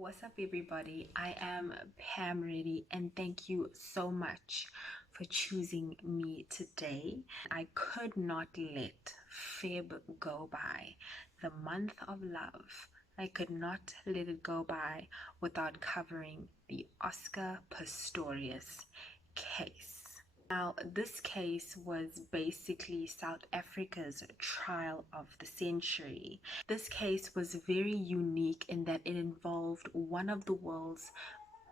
What's up, everybody? I am Pam Reddy, and thank you so much for choosing me today. I could not let Feb go by, the month of love. I could not let it go by without covering the Oscar Pistorius case. Now, this case was basically South Africa's trial of the century. This case was very unique in that it involved one of the world's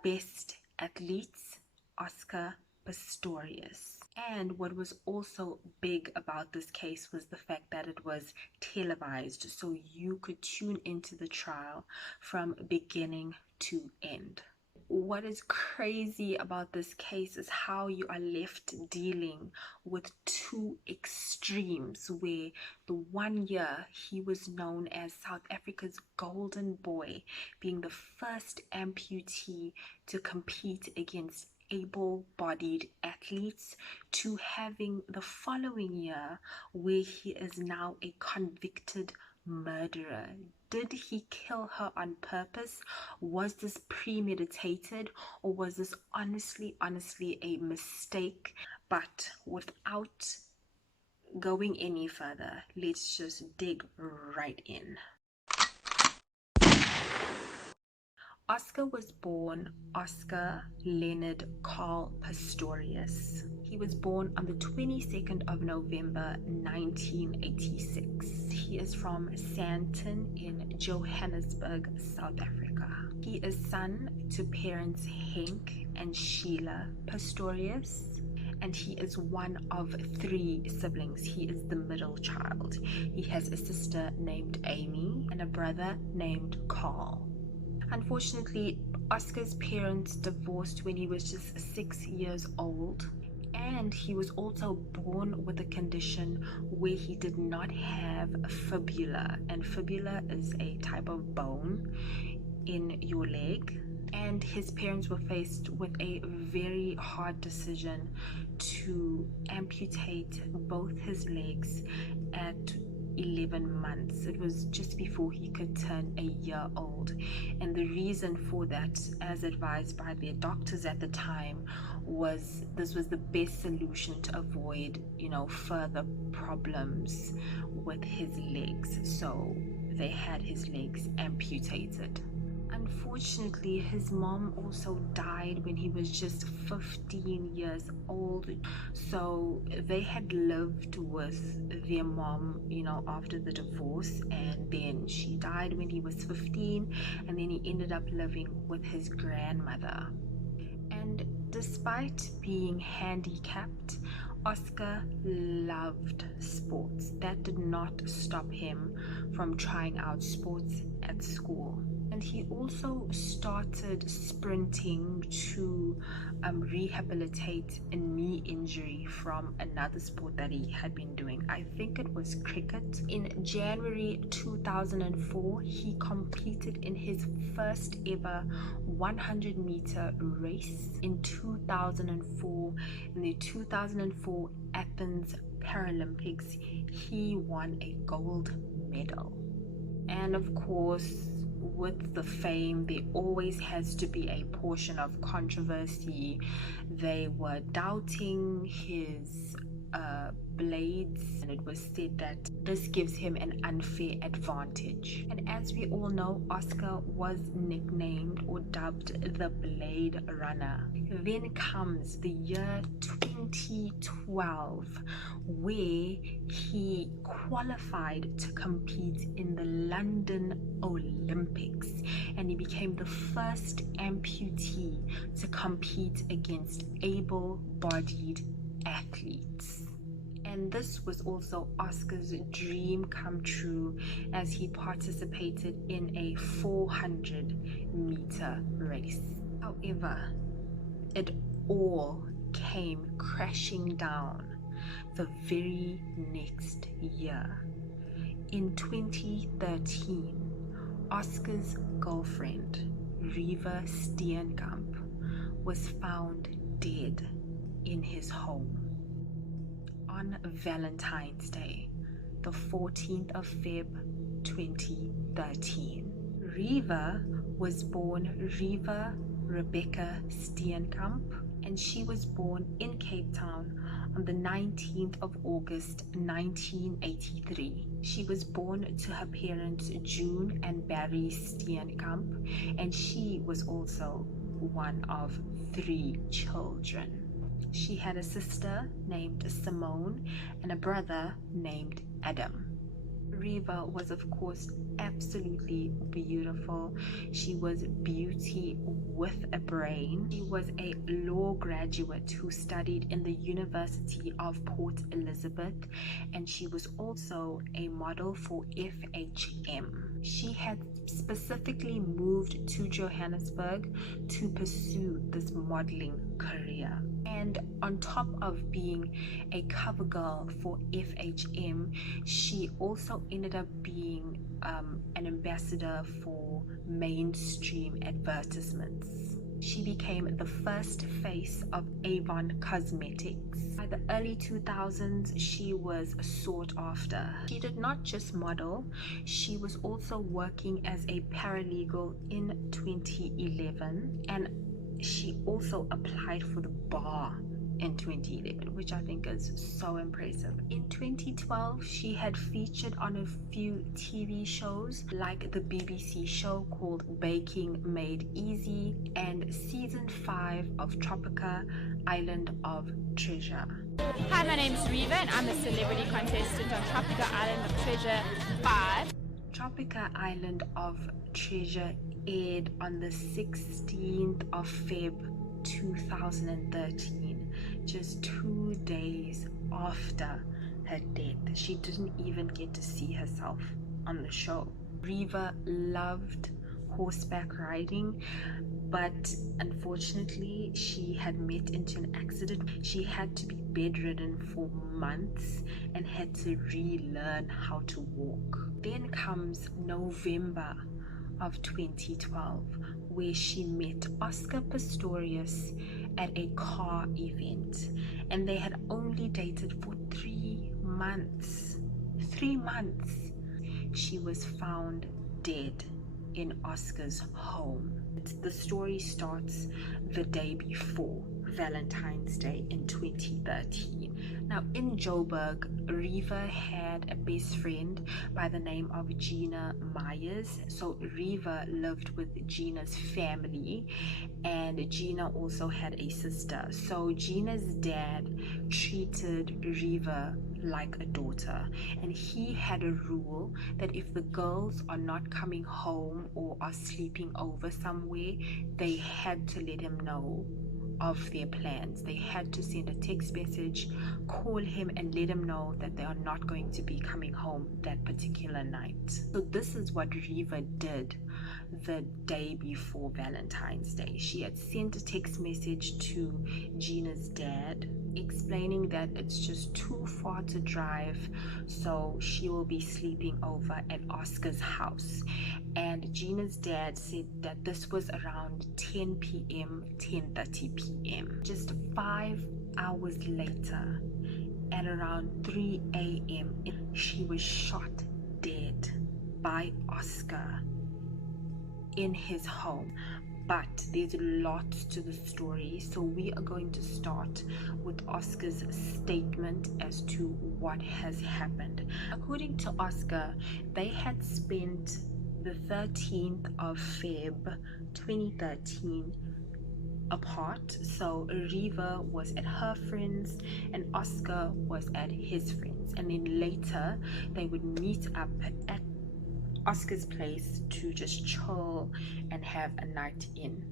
best athletes, Oscar Pistorius. And what was also big about this case was the fact that it was televised, so you could tune into the trial from beginning to end. What is crazy about this case is how you are left dealing with two extremes, where the 1 year he was known as South Africa's golden boy, being the first amputee to compete against able-bodied athletes, to having the following year where he is now a convicted murderer. Did he kill her on purpose? Was this premeditated, or was this honestly a mistake? But without going any further, let's just dig right in. Oscar was born Oscar Leonard Carl Pistorius. He was born on the 22nd of November 1986. He is from Sandton in Johannesburg, South Africa. He is son to parents Henk and Sheila Pistorius, and he is one of 3 siblings. He is the middle child. He has a sister named Amy and a brother named Carl. Unfortunately, Oscar's parents divorced when he was just 6 years old, and he was also born with a condition where he did not have a fibula, and fibula is a type of bone in your leg. And his parents were faced with a very hard decision to amputate both his legs at 11 months. It was just before he could turn a year old, and the reason for that, as advised by their doctors at the time, was this was the best solution to avoid further problems with his legs. So they had his legs amputated. Unfortunately, his mom also died when he was just 15 years old. So they had lived with their mom, after the divorce, and then she died when he was 15, and then he ended up living with his grandmother. And despite being handicapped, Oscar loved sports. That did not stop him from trying out sports at school. And he also started sprinting to rehabilitate a knee injury from another sport that he had been doing. I think it was cricket. In January 2004, he competed in his first ever 100-meter race in 2004. In the 2004 Athens Paralympics, he won a gold medal. And of course, with the fame, there always has to be a portion of controversy. They were doubting his blades, and it was said that this gives him an unfair advantage. And as we all know, Oscar was nicknamed or dubbed the Blade Runner. Then comes the year 2012, where he qualified to compete in the London Olympics, and he became the first amputee to compete against able-bodied athletes. And this was also Oscar's dream come true, as he participated in a 400-meter race. However, it all came crashing down the very next year. In 2013, Oscar's girlfriend, Reeva Steenkamp, was found dead in his home. On Valentine's Day, the 14th of Feb 2013. Reeva was born Reeva Rebecca Steenkamp, and she was born in Cape Town on the 19th of August 1983. She was born to her parents June and Barry Steenkamp, and she was also one of 3 children. She had a sister named Simone and a brother named Adam. Reeva was, of course, absolutely beautiful. She was beauty with a brain. She was a law graduate who studied in the University of Port Elizabeth, and she was also a model for FHM. She had specifically moved to Johannesburg to pursue this modeling career. And on top of being a cover girl for FHM, she also ended up being an ambassador for mainstream advertisements. She became the first face of Avon Cosmetics. By the early 2000s, she was sought after. She did not just model, she was also working as a paralegal in 2011, and she also applied for the bar in 2011, which I think is so impressive. In 2012, she had featured on a few TV shows like the BBC show called Baking Made Easy and season 5 of Tropica Island of Treasure. Hi, my name is Reeva and I'm a celebrity contestant on Tropica Island of Treasure 5. Tropica Island of Treasure aired on the 16th of Feb 2013, just 2 days after her death. She didn't even get to see herself on the show. Reeva loved horseback riding, but unfortunately she had met into an accident. She had to be bedridden for months and had to relearn how to walk. Then comes November of 2012, where she met Oscar Pistorius at a car event, and they had only dated for 3 months. 3 months. She was found dead in Oscar's home. The story starts the day before Valentine's Day in 2013. Now in Joburg, Reeva had a best friend by the name of Gina Myers. So Reeva lived with Gina's family, and Gina also had a sister. So Gina's dad treated Reeva like a daughter, and he had a rule that if the girls are not coming home or are sleeping over somewhere, they had to let him know of their plans. They had to send a text message, call him, and let him know that they are not going to be coming home that particular night. So this is what Reeva did the day before Valentine's Day. She had sent a text message to Gina's dad explaining that it's just too far to drive, so she will be sleeping over at Oscar's house. And Gina's dad said that this was around 10 p.m., 10:30 p.m. Just 5 hours later, at around 3 a.m., she was shot dead by Oscar in his home. But there's lots to the story, so we are going to start with Oscar's statement as to what has happened. According to Oscar, they had spent the 13th of Feb 2013 apart. So Reeva was at her friends and Oscar was at his friends, and then later they would meet up at Oscar's place to just chill and have a night in.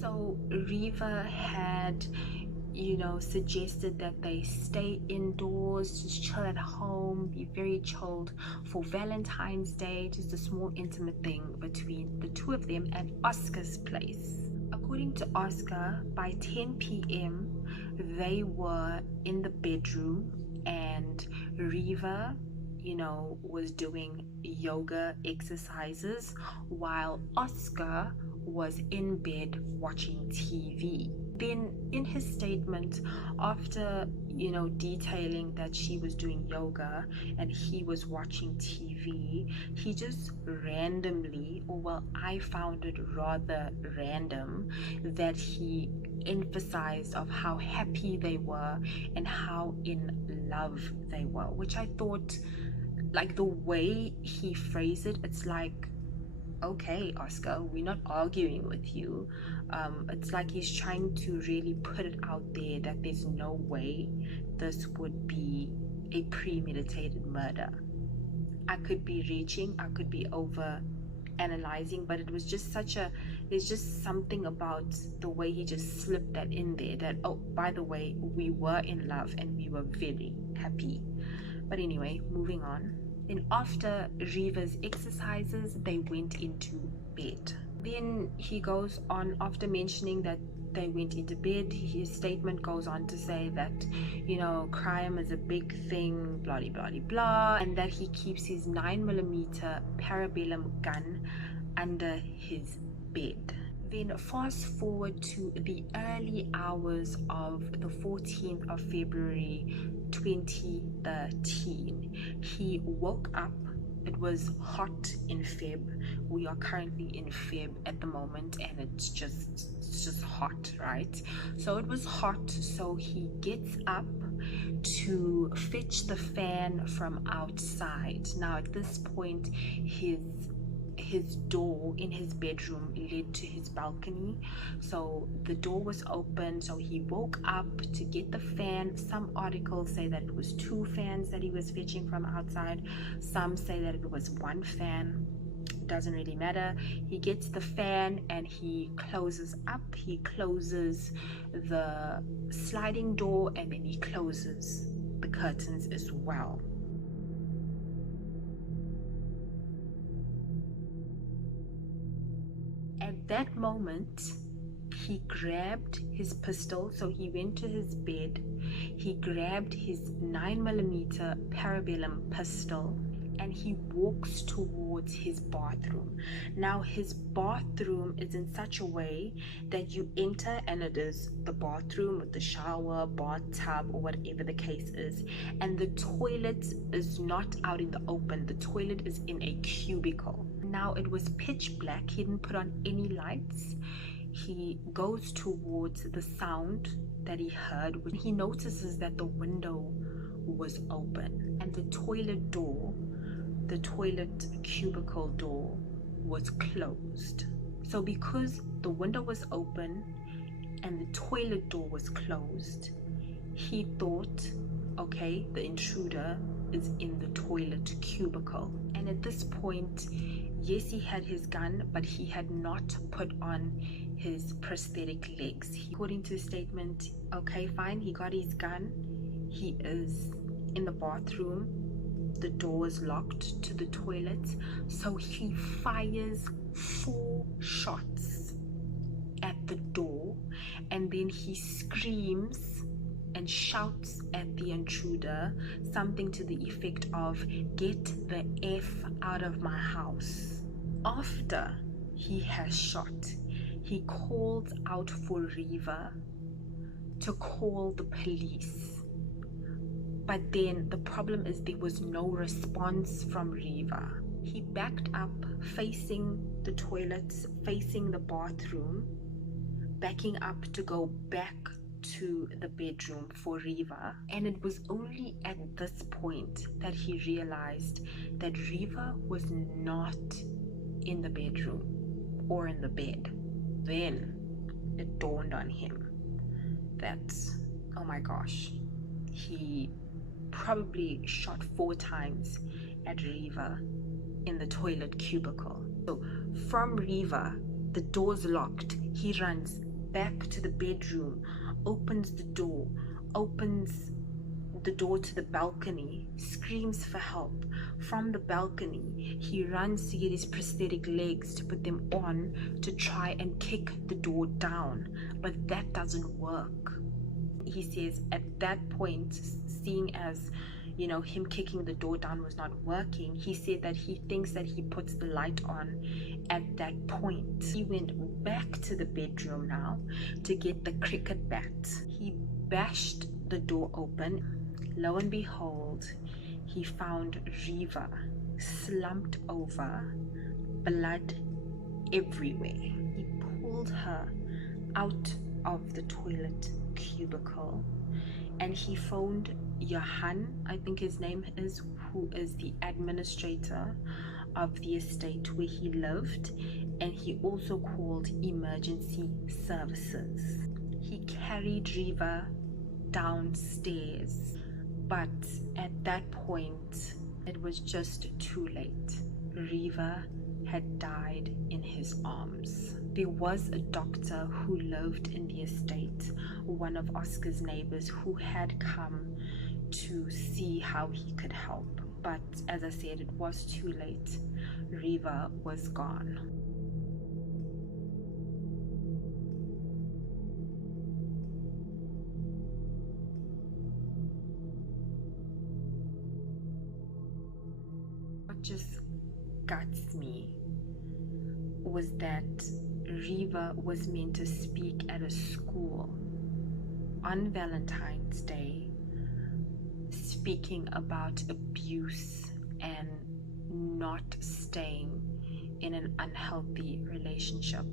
So Reeva had, suggested that they stay indoors, just chill at home, be very chilled for Valentine's Day, just a small intimate thing between the two of them at Oscar's place. According to Oscar, by 10 p.m. they were in the bedroom, and Reeva, was doing yoga exercises while Oscar was in bed watching TV. Then in his statement, after detailing that she was doing yoga and he was watching TV, he just randomly, or well, I found it rather random, that he emphasized of how happy they were and how in love they were, which I thought, like, the way he phrased it, it's like, okay, Oscar, we're not arguing with you. It's like he's trying to really put it out there that there's no way this would be a premeditated murder. I could be reaching, I could be over analyzing, but it was just there's just something about the way he just slipped that in there, that, oh, by the way, we were in love and we were very happy. But anyway, moving on. Then after Reeva's exercises, they went into bed. Then he goes on, after mentioning that they went into bed, his statement goes on to say that, crime is a big thing, blah, blah, blah, blah, and that he keeps his 9mm parabellum gun under his bed. Then fast forward to the early hours of the 14th of February 2013. He woke up. It was hot in Feb. We are currently in Feb at the moment, and it's just hot, right? So it was hot, so he gets up to fetch the fan from outside. Now at this point, his door in his bedroom led to his balcony, so the door was open. So he woke up to get the fan. Some articles say that it was 2 fans that he was fetching from outside, some say that it was 1 fan. Doesn't really matter. He gets the fan and he closes up. He closes the sliding door, and then he closes the curtains as well. At that moment, he grabbed his pistol. So he went to his bed, he grabbed his 9mm parabellum pistol, and he walks towards his bathroom. Now his bathroom is in such a way that you enter, and it is the bathroom with the shower, bathtub, or whatever the case is, and the toilet is not out in the open. The toilet is in a cubicle. Now it was pitch black. He didn't put on any lights. He goes towards the sound that he heard when he notices that the window was open and the toilet cubicle door was closed. So because the window was open and the toilet door was closed, he thought, okay, the intruder is in the toilet cubicle. And at this point, yes, he had his gun, but he had not put on his prosthetic legs. According to his statement, okay, fine, he got his gun. He is in the bathroom. The door is locked to the toilet. So he fires 4 shots at the door, and then he screams and shouts at the intruder something to the effect of, "Get the F out of my house." After he has shot, he called out for Reeva to call the police. But then the problem is there was no response from Reeva. He backed up, facing the toilets, facing the bathroom, backing up to go back to the bedroom for Reeva. And it was only at this point that he realized that Reeva was not in the bedroom or in the bed. Then it dawned on him that, oh my gosh, he probably shot 4 times at Reeva in the toilet cubicle. So from Reeva, the door's locked. He runs back to the bedroom, opens the door to the balcony, screams for help. From the balcony, he runs to get his prosthetic legs to put them on to try and kick the door down, but that doesn't work. He says at that point, seeing as you know, him kicking the door down was not working, he said that he thinks that he puts the light on at that point. He went back to the bedroom now to get the cricket bat. He bashed the door open. Lo and behold, he found Reeva slumped over, blood everywhere. He pulled her out of the toilet cubicle and he phoned Johan, I think his name is, who is the administrator of the estate where he lived, and he also called emergency services. He carried Reeva downstairs, but at that point it was just too late. Reeva had died in his arms. There was a doctor who lived in the estate, one of Oscar's neighbors, who had come to see how he could help, but as I said, it was too late. Reeva was gone. What just guts me was that Reeva was meant to speak at a school on Valentine's Day, speaking about abuse and not staying in an unhealthy relationship.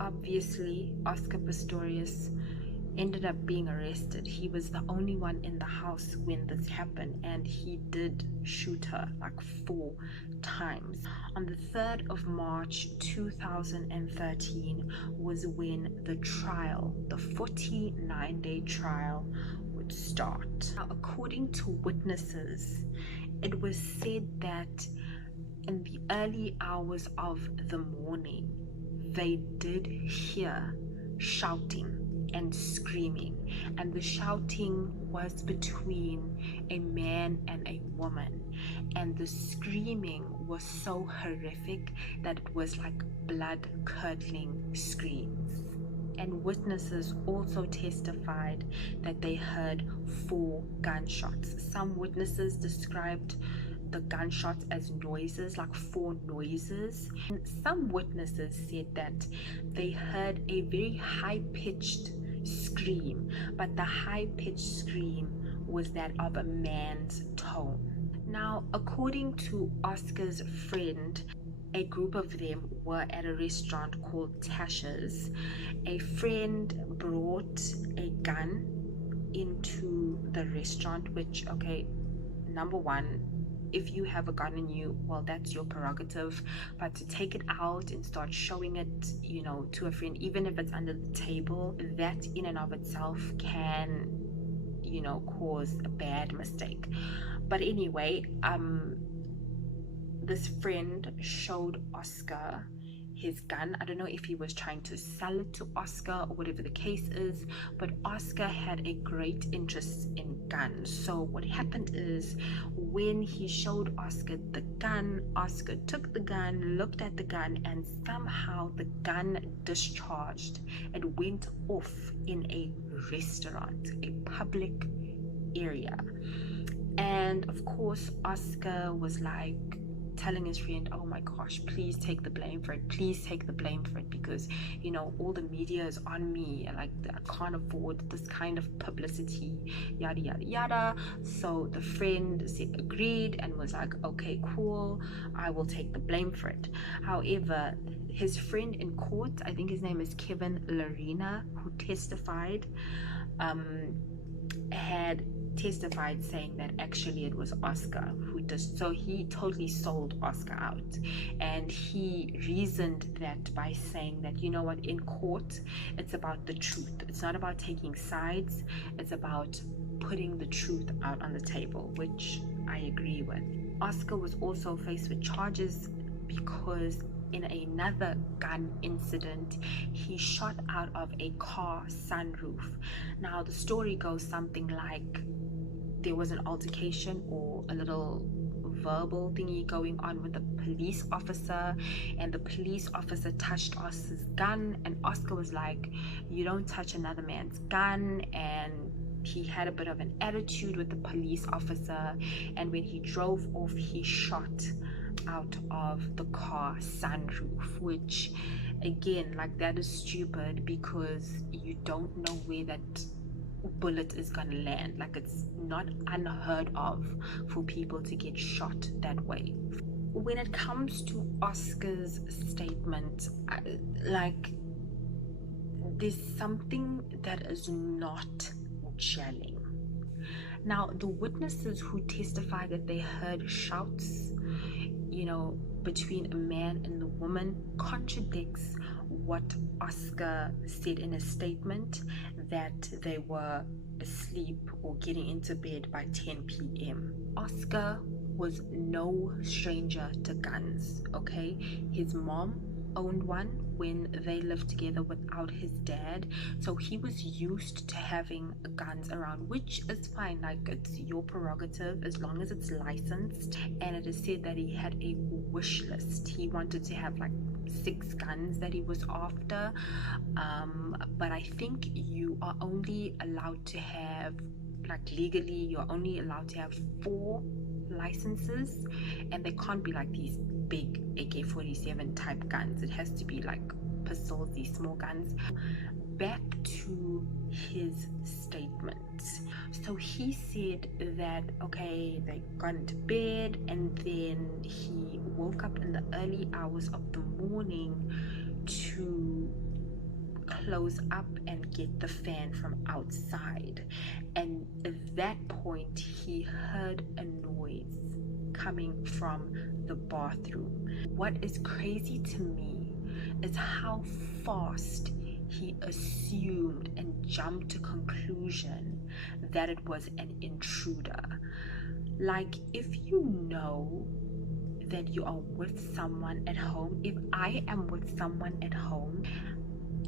Obviously, Oscar Pistorius ended up being arrested. He was the only one in the house when this happened, and he did shoot her like 4 times. On the 3rd of March 2013 was when the trial, the 49-day trial, would start. Now, according to witnesses, it was said that in the early hours of the morning, they did hear shouting and screaming, and the shouting was between a man and a woman, and the screaming was so horrific that it was like blood-curdling screams. And witnesses also testified that they heard 4 gunshots. Some witnesses described the gunshots as noises, like 4 noises. And some witnesses said that they heard a very high-pitched scream, but the high-pitched scream was that of a man's tone. Now, according to Oscar's friend, a group of them were at a restaurant called Tasha's. A friend brought a gun into the restaurant, which, okay, number one, if you have a gun in you, well, that's your prerogative, but to take it out and start showing it, you know, to a friend, even if it's under the table, that in and of itself can, you know, cause a bad mistake. But anyway, this friend showed Oscar his gun. I don't know if he was trying to sell it to Oscar or whatever the case is, but Oscar had a great interest in guns. So what happened is, when he showed Oscar the gun, Oscar took the gun, looked at the gun, and somehow the gun discharged. It went off in a restaurant, a public area. And of course, Oscar was like telling his friend, oh my gosh, please take the blame for it, please take the blame for it, because, you know, all the media is on me, like I can't afford this kind of publicity, yada yada yada. So the friend agreed and was like, okay, cool, I will take the blame for it. However, his friend in court, I think his name is Kevin Larina, who testified, had testified saying that actually it was Oscar who did. So he totally sold Oscar out, and he reasoned that by saying that, you know what, in court it's about the truth, it's not about taking sides, it's about putting the truth out on the table, which I agree with. Oscar was also faced with charges because in another gun incident, he shot out of a car sunroof. Now the story goes something like there was an altercation or a little verbal thingy going on with a police officer, and the police officer touched Oscar's gun, and Oscar was like, you don't touch another man's gun, and he had a bit of an attitude with the police officer, and when he drove off, he shot out of the car sunroof, which again, like, that is stupid because you don't know where that bullet is gonna land. Like, it's not unheard of for people to get shot that way. When it comes to Oscar's statement, like, there's something that is not gelling. Now, the witnesses who testified that they heard shouts, between a man and the woman, contradicts what Oscar said in a statement, that they were asleep or getting into bed by 10 p.m. Oscar was no stranger to guns, okay? His mom owned one when they lived together without his dad, so he was used to having guns around, which is fine. Like, it's your prerogative as long as it's licensed. And it is said that he had a wish list. He wanted to have like 6 guns that he was after, but I think you are only allowed to have, like, legally you're only allowed to have 4 licenses, and they can't be like these big AK-47 type guns. It has to be like pistols, these small guns. Back to his statement. So he said that, okay, they got into bed, and then he woke up in the early hours of the morning to close up and get the fan from outside, and at that point he heard a noise coming from the bathroom. What is crazy to me is how fast he assumed and jumped to conclusion that it was an intruder. Like, if you know that you are with someone at home, if I am with someone at home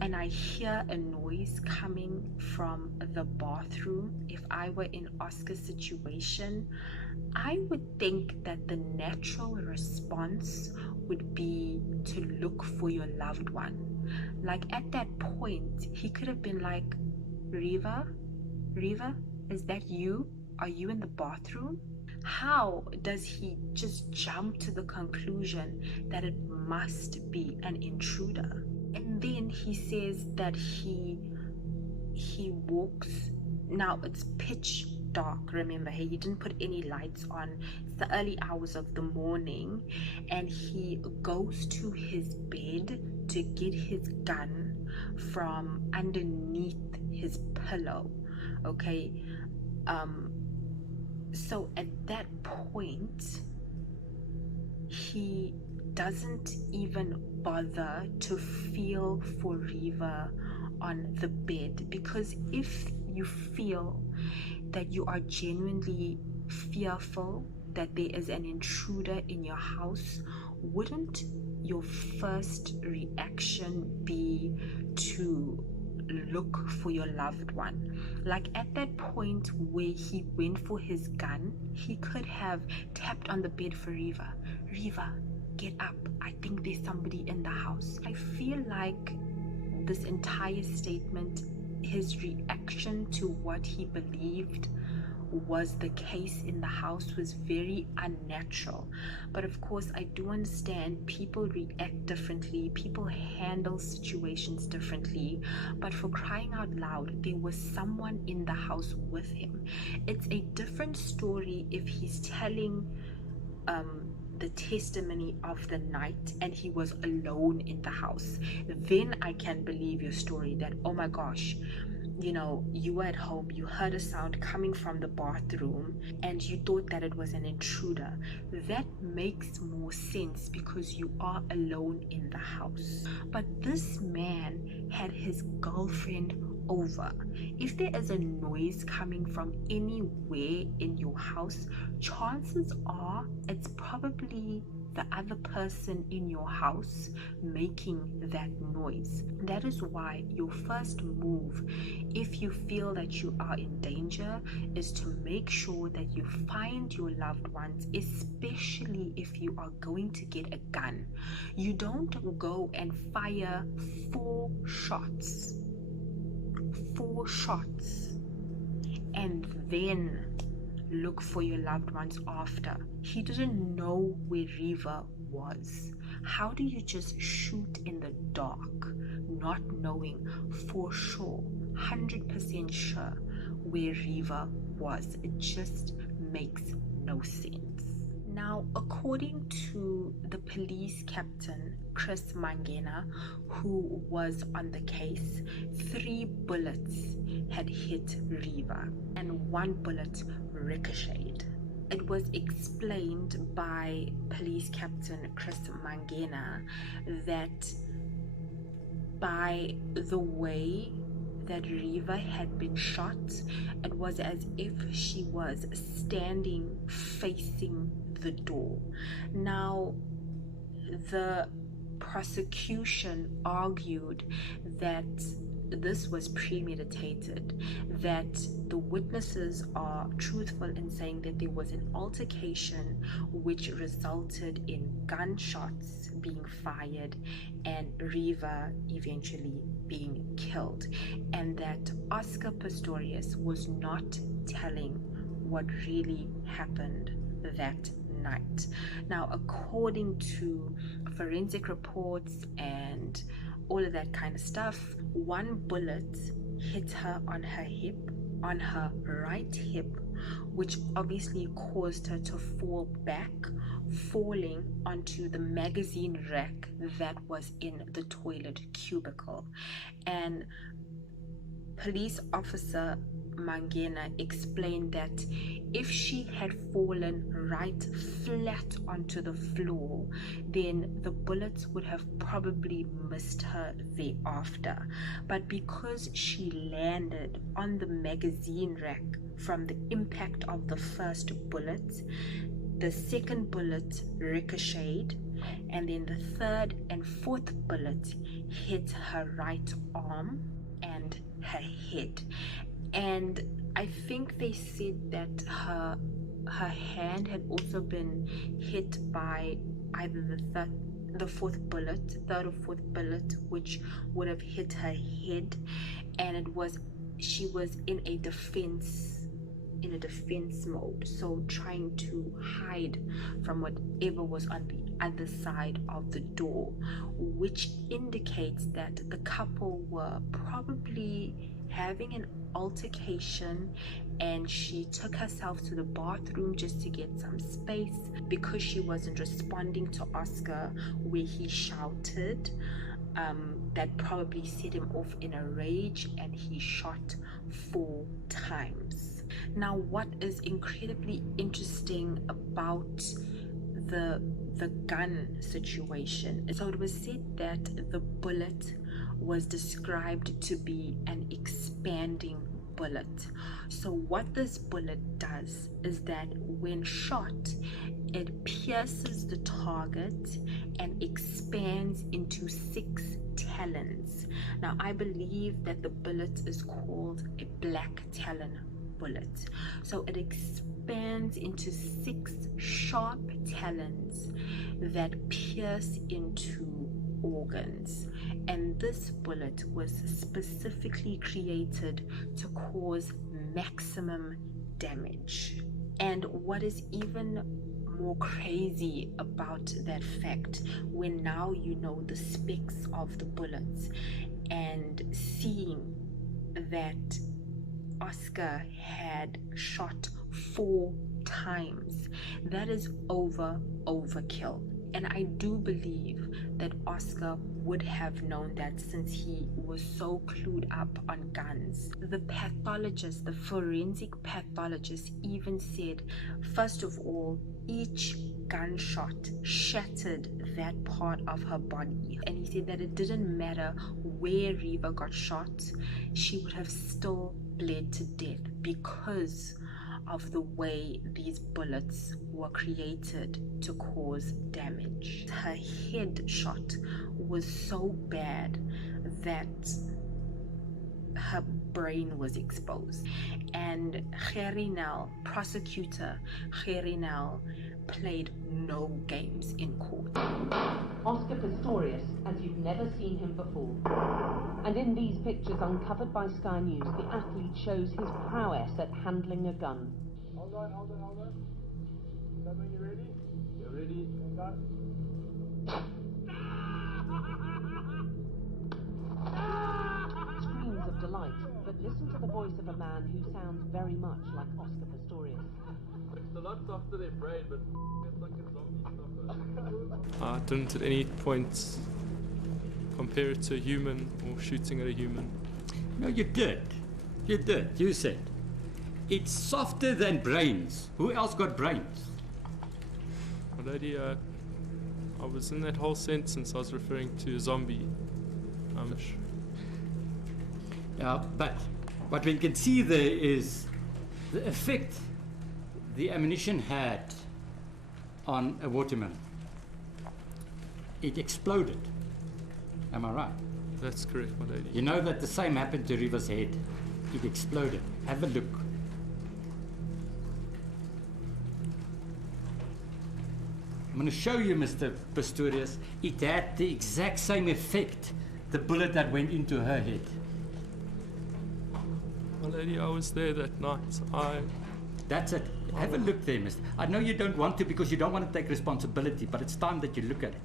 and I hear a noise coming from the bathroom, if I were in Oscar's situation, I would think that the natural response would be to look for your loved one. Like, at that point, he could have been like, Reeva, is that you? Are you in the bathroom? How does he just jump to the conclusion that it must be an intruder? And then he says that he walks. Now it's pitch dark, remember, he didn't put any lights on. It's the early hours of the morning, and he goes to his bed to get his gun from underneath his pillow, okay? So at that point, he doesn't even bother to feel for Reeva on the bed, because if you feel that you are genuinely fearful that there is an intruder in your house, wouldn't your first reaction be to look for your loved one? Like, at that point where he went for his gun, he could have tapped on the bed for Reeva, get up, I think there's somebody in the house. I feel like this entire statement, his reaction to what he believed was the case in the house, was very unnatural. But of course, I do understand people react differently, people handle situations differently, but for crying out loud, there was someone in the house with him. It's a different story if he's telling the testimony of the night and he was alone in the house. Then I can believe your story that, oh my gosh, you were at home, you heard a sound coming from the bathroom, and you thought that it was an intruder. That makes more sense because you are alone in the house. But this man had his girlfriend over. If there is a noise coming from anywhere in your house, chances are it's probably the other person in your house making that noise. That is why your first move, if you feel that you are in danger, is to make sure that you find your loved ones, especially if you are going to get a gun. You don't go and fire 4 shots and then look for your loved ones after. He didn't know where Reeva was. How do you just shoot in the dark, not knowing for sure, 100% sure where Reeva was? It just makes no sense. Now, according to the police captain, Chris Mangena, who was on the case, 3 bullets had hit Reeva and 1 bullet ricocheted. It was explained by police captain Chris Mangena that by the way that Reeva had been shot, it was as if she was standing facing the door. Now, the prosecution argued that this was premeditated, that the witnesses are truthful in saying that there was an altercation which resulted in gunshots being fired and Reeva eventually being killed, and that Oscar Pistorius was not telling what really happened that night. Now, according to forensic reports and all of that kind of stuff, 1 bullet hit her on her hip, on her right hip, which obviously caused her to fall back, falling onto the magazine rack that was in the toilet cubicle. And police officer Mangena explained that if she had fallen right flat onto the floor, then the bullets would have probably missed her thereafter. But because she landed on the magazine rack from the impact of the first bullet, the second bullet ricocheted, and then the third and fourth bullet hit her right arm and her head. And I think they said that her hand had also been hit by either the fourth bullet, third or fourth bullet, which would have hit her head, and she was in a defense mode, so trying to hide from whatever was on the other side of the door, which indicates that the couple were probably having an altercation, and she took herself to the bathroom just to get some space because she wasn't responding to Oscar where he shouted. That probably set him off in a rage, and he shot 4 times. Now, what is incredibly interesting about the gun situation, so it was said that the bullet was described to be an expanding bullet. So what this bullet does is that when shot, it pierces the target and expands into 6 talons. Now, I believe that the bullet is called a black talon bullet. So it expands into 6 sharp talons that pierce into organs, and this bullet was specifically created to cause maximum damage. And what is even more crazy about that fact, when now you know the specs of the bullets and seeing that Oscar had shot 4 times, that is overkill. And I do believe that Oscar would have known that, since he was so clued up on guns. The pathologist, the forensic pathologist, even said, first of all, each gunshot shattered that part of her body. And he said that it didn't matter where Reeva got shot, she would have still bled to death because of the way these bullets were created to cause damage. Her head shot was so bad that her brain was exposed. And prosecutor Gerinel, played no games in court. Oscar Pistorius, as you've never seen him before. And in these pictures uncovered by Sky News, the athlete shows his prowess at handling a gun. Hold on. Is that when you're ready? You're ready. Go. Screams of delight, but listen to the voice of a man who sounds very much like Oscar Pistorius. It's a lot softer than brain, but it's like a zombie stopper. I didn't at any point compare it to a human or shooting at a human. No, you did. You said. It's softer than brains. Who else got brains? My lady, I was in that whole sentence, I was referring to a zombie. Yeah, but what we can see there is the effect the ammunition had on a watermelon. It exploded. Am I right? That's correct, my lady. You know that the same happened to Reeva's head. It exploded. Have a look. I'm going to show you, Mr. Pistorius. It had the exact same effect, the bullet that went into her head. My lady, I was there that night. That's it. Have a look there, mister. I know you don't want to because you don't want to take responsibility, but it's time that you look at it.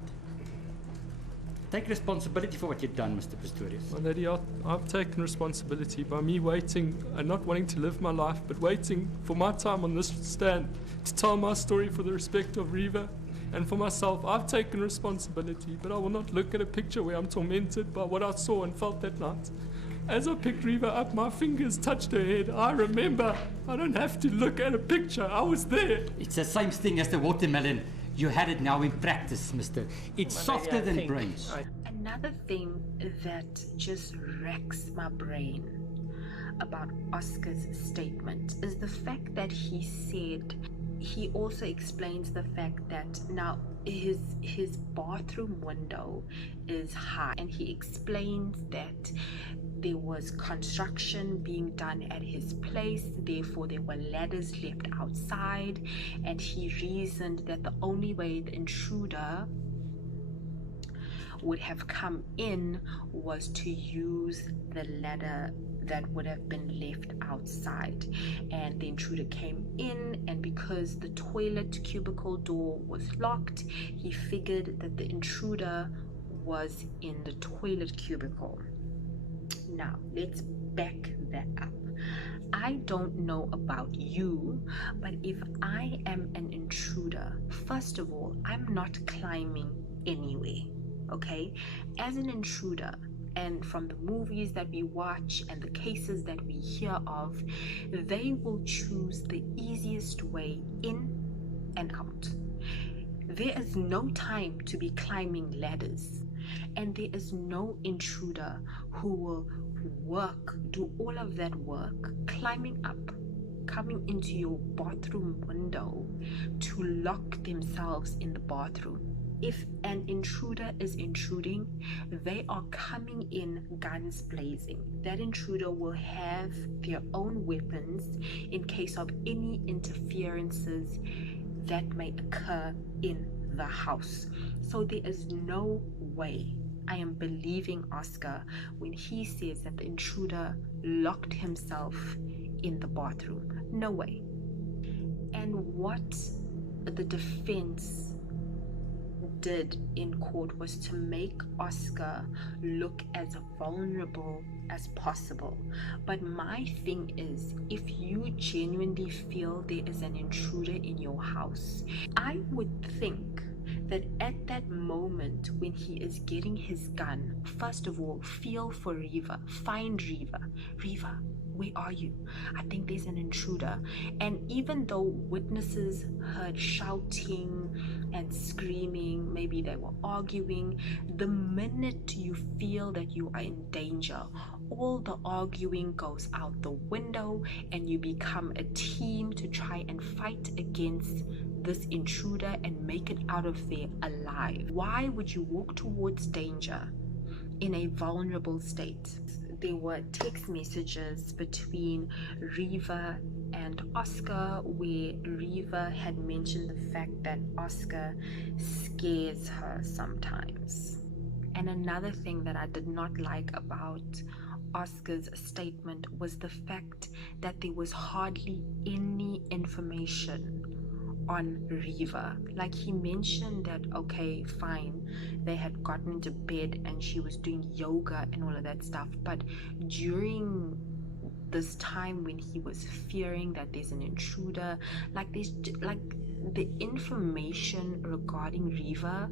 Take responsibility for what you've done, Mr. Pistorius. My lady, I've taken responsibility by me waiting and not wanting to live my life, but waiting for my time on this stand to tell my story for the respect of Reeva and for myself. I've taken responsibility, but I will not look at a picture where I'm tormented by what I saw and felt that night. As I picked Reeva up, my fingers touched her head. I remember. I don't have to look at a picture. I was there. It's the same thing as the watermelon. You had it now in practice, mister. It's softer than brains. Another thing that just wrecks my brain about Oscar's statement is the fact that he also explains the fact that now his bathroom window is high, and he explains that there was construction being done at his place, therefore there were ladders left outside, and he reasoned that the only way the intruder would have come in was to use the ladder that would have been left outside. And the intruder came in, and because the toilet cubicle door was locked, he figured that the intruder was in the toilet cubicle. Now let's back that up. I don't know about you, but if I am an intruder, first of all, I'm not climbing anywhere. Okay, as an intruder, and from the movies that we watch and the cases that we hear of, they will choose the easiest way in and out. There is no time to be climbing ladders, and there is no intruder who will do all of that work, climbing up, coming into your bathroom window to lock themselves in the bathroom. If an intruder is intruding, they are coming in guns blazing. That intruder will have their own weapons in case of any interferences that may occur in the house. So there is no way I am believing Oscar when he says that the intruder locked himself in the bathroom. No way. And what the defense did in court was to make Oscar look as vulnerable as possible. But my thing is, if you genuinely feel there is an intruder in your house, I would think that at that moment when he is getting his gun, first of all, feel for Reeva. Find Reeva. Reeva, where are you? I think there's an intruder. And even though witnesses heard shouting and screaming, maybe they were arguing, the minute you feel that you are in danger, all the arguing goes out the window and you become a team to try and fight against this intruder and make it out of there alive. Why would you walk towards danger in a vulnerable state? there were text messages between Reeva and Oscar where Reeva had mentioned the fact that Oscar scares her sometimes. And another thing that I did not like about Oscar's statement was the fact that there was hardly any information on Reeva. Like, he mentioned that, okay, fine, they had gotten into bed and she was doing yoga and all of that stuff, but during this time when he was fearing that there's an intruder, like the information regarding Reeva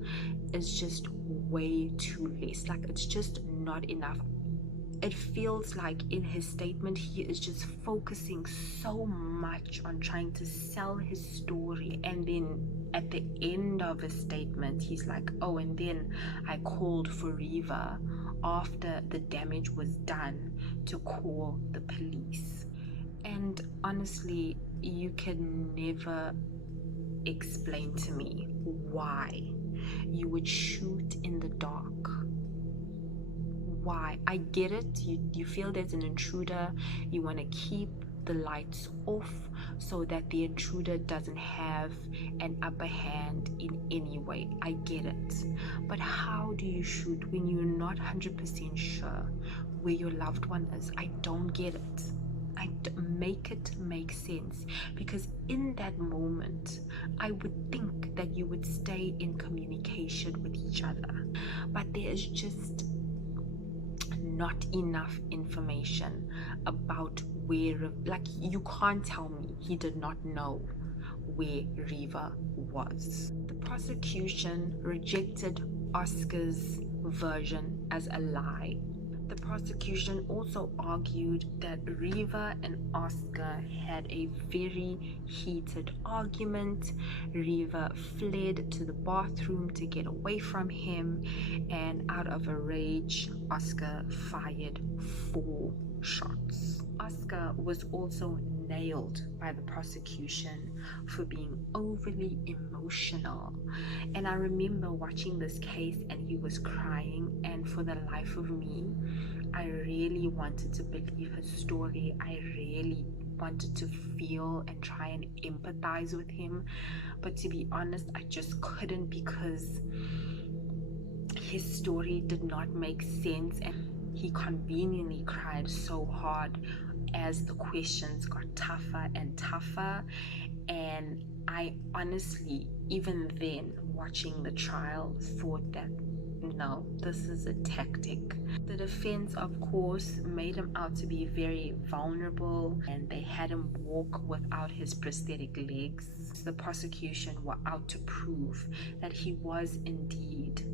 is just way too less. Like, it's just not enough. It feels like in his statement he is just focusing so much on trying to sell his story, and then at the end of his statement he's like, oh, and then I called for Reeva after the damage was done to call the police. And honestly, you can never explain to me why you would shoot in the dark. Why? I get it, you feel there's an intruder, you want to keep the lights off so that the intruder doesn't have an upper hand in any way. I get it, but how do you shoot when you're not 100% sure where your loved one is? I don't get it. Make it make sense, because in that moment I would think that you would stay in communication with each other, but there is just not enough information about where, like, you can't tell me he did not know where Reeva was. The prosecution rejected Oscar's version as a lie. The prosecution also argued that Reeva and Oscar had a very heated argument. Reeva fled to the bathroom to get away from him, and out of a rage, Oscar fired 4 shots. Oscar was also nailed by the prosecution for being overly emotional. And I remember watching this case and he was crying, and for the life of me, I really wanted to believe his story. I really wanted to feel and try and empathize with him, but to be honest, I just couldn't, because his story did not make sense, and he conveniently cried so hard as the questions got tougher and tougher. And I honestly, even then, watching the trial, thought that no, this is a tactic. The defense, of course, made him out to be very vulnerable, and they had him walk without his prosthetic legs. The prosecution were out to prove that he was indeed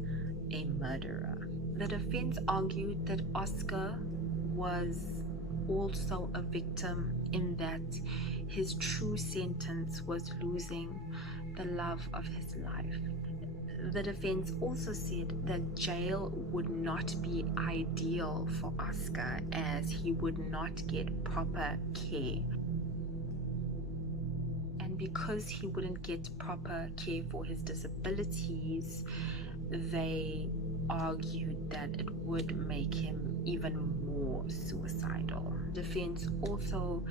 a murderer. The defense argued that Oscar was also a victim, in that his true sentence was losing the love of his life. The defense also said that jail would not be ideal for Oscar, as he would not get proper care. And because he wouldn't get proper care for his disabilities, they argued that it would make him even more suicidal. Defense also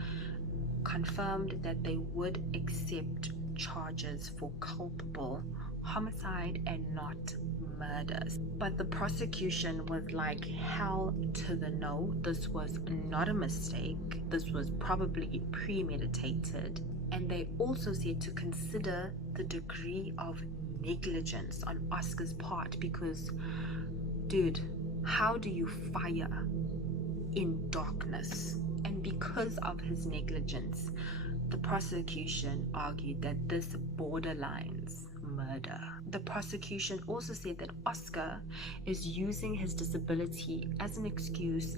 confirmed that they would accept charges for culpable homicide and not murders. But the prosecution was like, hell to the no, this was not a mistake, this was probably premeditated. And they also said to consider the degree of negligence on Oscar's part, because, dude, how do you fire in darkness? And because of his negligence, the prosecution argued that this borderlines murder. The prosecution also said that Oscar is using his disability as an excuse,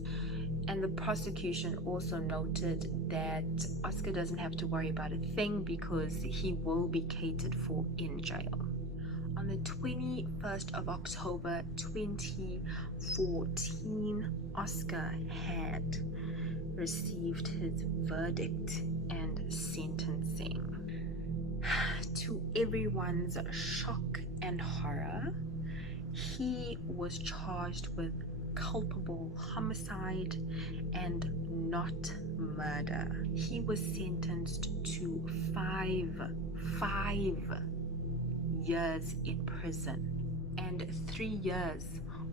and the prosecution also noted that Oscar doesn't have to worry about a thing because he will be catered for in jail. On the 21st of October 2014, Oscar had received his verdict and sentencing. To everyone's shock and horror, he was charged with culpable homicide and not murder. He was sentenced to five years in prison and 3 years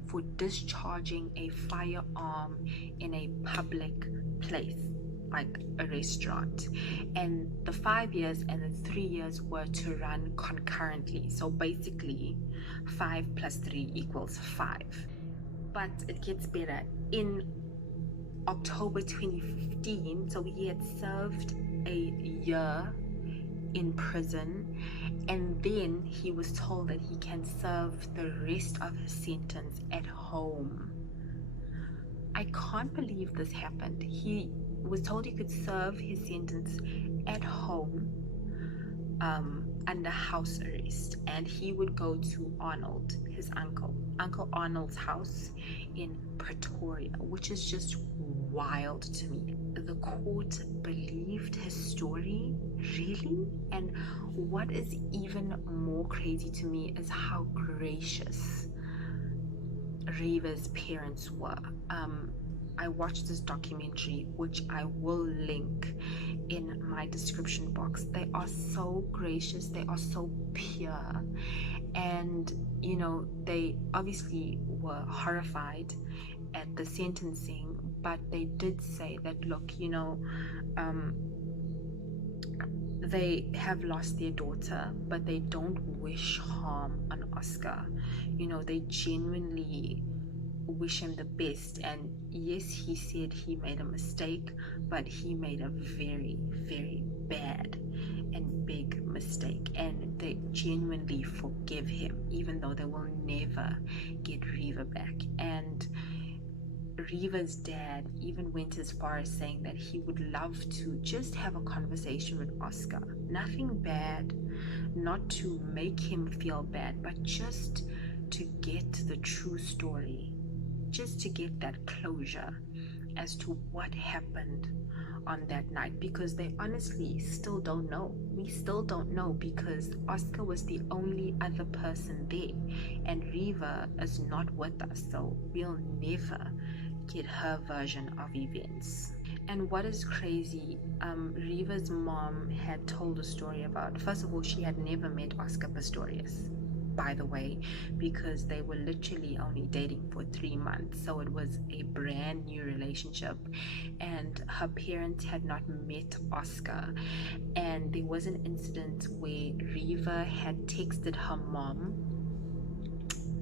for discharging a firearm in a public place like a restaurant. And the 5 years and the 3 years were to run concurrently. So basically 5 plus 3 equals 5. But it gets better. In October 2015, so he had served a year in prison, and then he was told that he can serve the rest of his sentence at home. I can't believe this happened. He was told he could serve his sentence at home under house arrest, and he would go to Arnold, his Uncle Arnold's house in Pretoria, which is just wild to me. The court believed his story, really? And what is even more crazy to me is how gracious Reeva's parents were. I watched this documentary, which I will link in my description box. They are so gracious, they are so pure, and you know, they obviously were horrified at the sentencing, but they did say that, look, you know, they have lost their daughter, but they don't wish harm on Oscar. You know, they genuinely wish him the best. And yes, he said he made a mistake, but he made a very, very bad and big mistake, and they genuinely forgive him, even though they will never get Reeva back. And Reeva's dad even went as far as saying that he would love to just have a conversation with Oscar. Nothing bad, not to make him feel bad, but just to get the true story, just to get that closure as to what happened on that night, because they honestly still don't know. We still don't know, because Oscar was the only other person there, and Reeva is not with us, so we'll never get her version of events. And what is crazy, Reeva's mom had told a story about, first of all, she had never met Oscar Pistorius, by the way, because they were literally only dating for 3 months, so it was a brand new relationship, and her parents had not met Oscar. And there was an incident where Reeva had texted her mom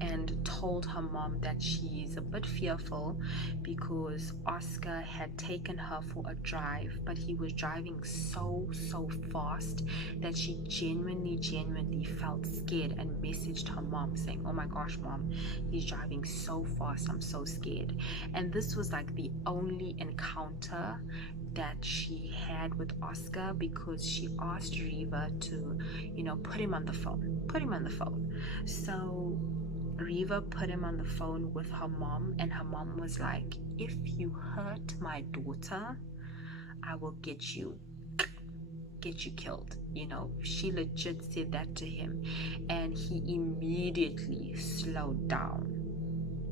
and told her mom that she's a bit fearful because Oscar had taken her for a drive, but he was driving so fast that she genuinely felt scared and messaged her mom saying, oh my gosh mom, he's driving so fast, I'm so scared. And this was like the only encounter that she had with Oscar, because she asked Reeva to, you know, put him on the phone. So Reeva put him on the phone with her mom, and her mom was like, if you hurt my daughter, I will get you killed. You know, she legit said that to him, and he immediately slowed down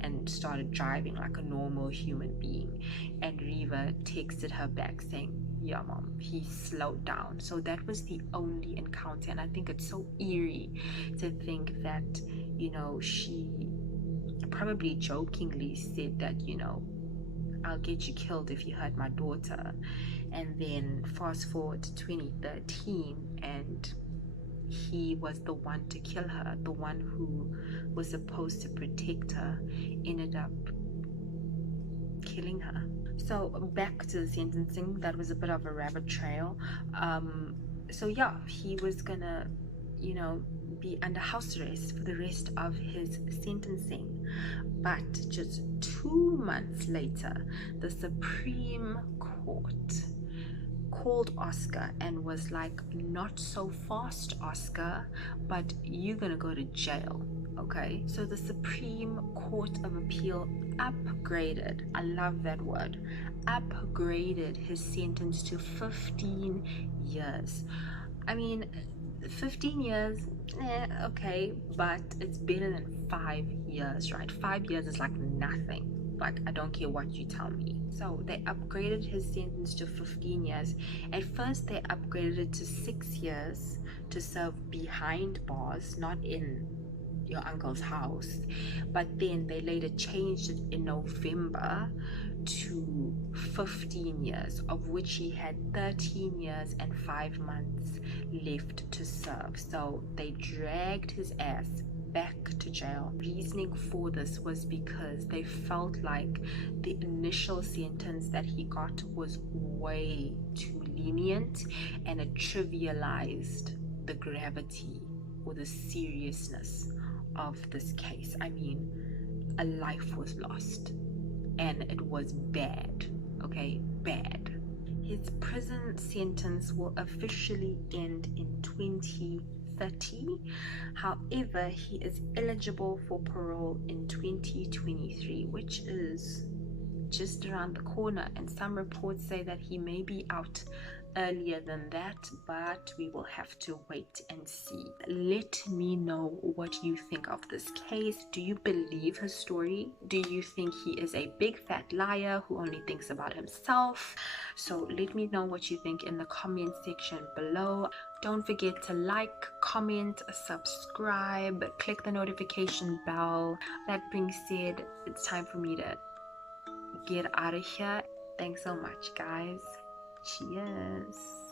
and started driving like a normal human being. And Reeva texted her back saying, yeah mom, he slowed down. So that was the only encounter. And I think it's so eerie to think that, you know, she probably jokingly said that, you know, I'll get you killed if you hurt my daughter. And then fast forward to 2013, and he was the one to kill her. The one who was supposed to protect her ended up killing her. So back to the sentencing, that was a bit of a rabbit trail. So yeah, he was gonna, you know, be under house arrest for the rest of his sentencing. But just 2 months later, the Supreme Court called Oscar and was like, not so fast Oscar, but you're gonna go to jail. Okay, so the Supreme Court of Appeal upgraded, I love that word, upgraded his sentence to 15 years. I mean, 15 years, okay, but it's better than 5 years, right? 5 years is like nothing. Like, I don't care what you tell me. So they upgraded his sentence to 15 years. At first they upgraded it to 6 years to serve behind bars, not in your uncle's house. But then they later changed it in November to 15 years, of which he had 13 years and 5 months left to serve. So they dragged his ass back to jail. Reasoning for this was because they felt like the initial sentence that he got was way too lenient, and it trivialized the gravity or the seriousness of this case. I mean, a life was lost, and it was bad. Okay, bad. His prison sentence will officially end in 2030. However, he is eligible for parole in 2023, which is just around the corner, and some reports say that he may be out earlier than that, but we will have to wait and see. Let me know what you think of this case. Do you believe his story? Do you think he is a big fat liar who only thinks about himself? So let me know what you think in the comment section below. Don't forget to like, comment, subscribe, click the notification bell. That being said, it's time for me to get out of here. Thanks so much, guys. Cheers.